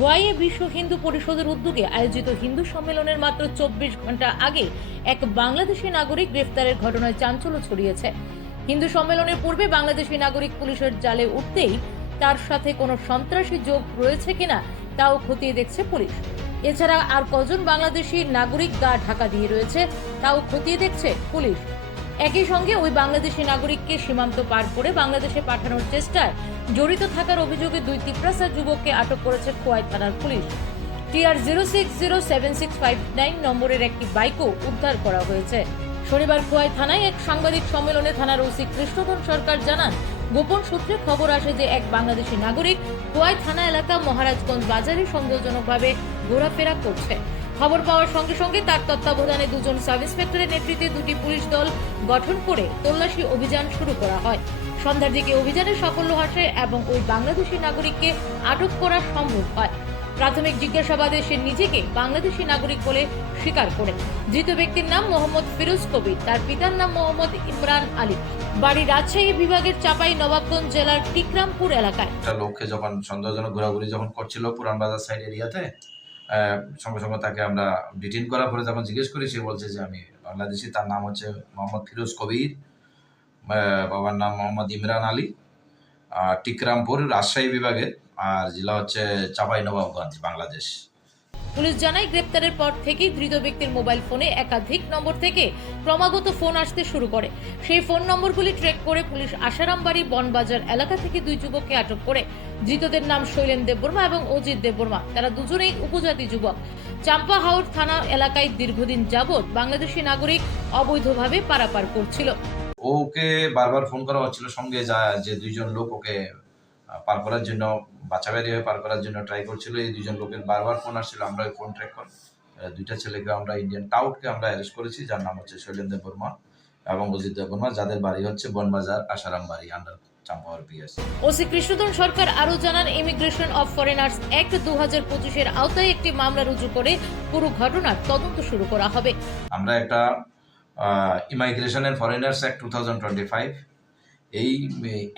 খোয়াইয়ে বিশ্ব হিন্দু পরিষদের উদ্যোগে আয়োজিত হিন্দু সম্মেলনের মাত্র 24 ঘন্টা আগে এক বাংলাদেশি নাগরিক গ্রেফতারের ঘটনায় চাঞ্চল্য ছড়িয়েছে। হিন্দু সম্মেলনের পূর্বে বাংলাদেশি নাগরিক পুলিশের জালে উঠতেই তার সাথে কোনো সন্ত্রাসী যোগ রয়েছে কিনা তাও খতিয়ে দেখছে পুলিশ। এছাড়া আর কজন বাংলাদেশি নাগরিক গা ঢাকা দিয়ে রয়েছে তাও খতিয়ে দেখছে পুলিশ। একই সঙ্গে ওই বাংলাদেশি নাগরিককে সীমান্ত পার করে বাংলাদেশে পাঠানোর চেষ্টায় জড়িত থাকার অভিযোগে দুই তিপ্রাসা যুবককে আটক করেছে খোয়াই থানার পুলিশ। TR 0607659 নম্বরের একটি বাইকও উদ্ধার করা হয়েছে। শনিবার খোয়াই থানায় এক সাংবাদিক সম্মেলনে থানার ওসি কৃষ্ণধন সরকার জানান, গোপন সূত্রে খবর আসে যে এক বাংলাদেশি নাগরিক খোয়াই থানা এলাকা মহারাজগঞ্জ বাজারে সন্দেহজনকভাবে ঘোরাফেরা করছে। খবর পাওয়ার সঙ্গে সঙ্গে তার তত্ত্বাবধানে দুজন সাব ইন্সপেক্টরের নেতৃত্বে দুটি পুলিশ দল গঠন করে তল্লাশি অভিযান শুরু করা হয়। সন্ধ্যার দিকে অভিযানে সাফল্য আসে এবং ওই বাংলাদেশি নাগরিককে আটক করা সম্ভব হয়। প্রাথমিক জিজ্ঞাসাবাদে সে নিজেকে বাংলাদেশি নাগরিক বলে স্বীকার করে। ধৃত ব্যক্তির নাম মোহাম্মদ ফিরোজ কবির, তার পিতার নাম মোহাম্মদ ইমরান আলী, বাড়ি রাজশাহী বিভাগের চাপাই নবাবগঞ্জ জেলার টিকরামপুর এলাকায়। একটা লোককে যখন সন্দেহজনক ঘোরাঘুরি যখন করছিল পুরান বাজার সাইড এরিয়াতে, সঙ্গে সঙ্গে তাকে আমরা ডিটেইন করার পরে যখন জিজ্ঞেস করি, সে বলছে যে আমি বাংলাদেশি। তার নাম হচ্ছে মোহাম্মদ ফিরোজ কবির, বাবার নাম মোহাম্মদ ইমরান আলী, টিকরামপুর রাজশাহী বিভাগের, আর জেলা হচ্ছে চাপাই নবাবগঞ্জ, বাংলাদেশ। পুলিশ জানায়, গ্রেপ্তারের পর থেকেই ধৃত ব্যক্তির মোবাইল ফোনে একাধিক নম্বর থেকে ক্রমাগত ফোন আসতে শুরু করে। সেই ফোন নম্বরগুলি ট্র্যাক করে পুলিশ আশারামবাড়ি বনবাজার এলাকা থেকে দুই যুবককে আটক করে। ধৃতদের নাম শৈলেন দেববর্মা এবং অজিত দেববর্মা। তারা দুজনেই উপজাতি যুবক। চাম্পাহাওড় থানা এলাকায় দীর্ঘদিন যাবৎ বাংলাদেশি নাগরিক অবৈধভাবে পারাপার করছিল। ওকে বারবার ফোন করা হচ্ছিল, সঙ্গে যে দুইজন লোক ওকে পার করার জন্য, বাঁচাবাড়ি হয়ে পার করার জন্য ট্রাই করছিল। এই দুইজন লোকের বারবার ফোন আসছিল। আমরা ওই ফোন ট্র্যাক করে দুইটা ছেলেকে, আমরা ইন্ডিয়ান টাউটকে আমরা অ্যারেস্ট করেছি, যার নাম হচ্ছে শৈলেন দেববর্মা এবং অজিত দেববর্মা, যাদের বাড়ি হচ্ছে Banbazar Asharambari under Champahaor PS। OC Krishnadhan Sarkar আরো জানান, ইমিগ্রেশন অফ ফরেনার্স অ্যাক্ট 2025 আওতায় একটি মামলা রুজু করে পুরো ঘটনার তদন্ত শুরু করা হবে। আমরা একটা ইমিগ্রেশন এন্ড ফরেনার্স অ্যাক্ট 2025 এই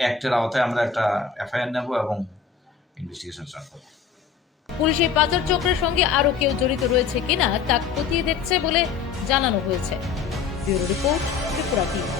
অ্যাক্টের আওতায় আমরা একটা FIR নেব এবং ইনভেস্টিগেশন স্টার্ট করব। পুলিশ এই পাচার চক্রের সঙ্গে আরো কেউ জড়িত রয়েছে কিনা তা খতিয়ে দেখছে বলে জানানো হয়েছে। Bureau report, Tripura TV.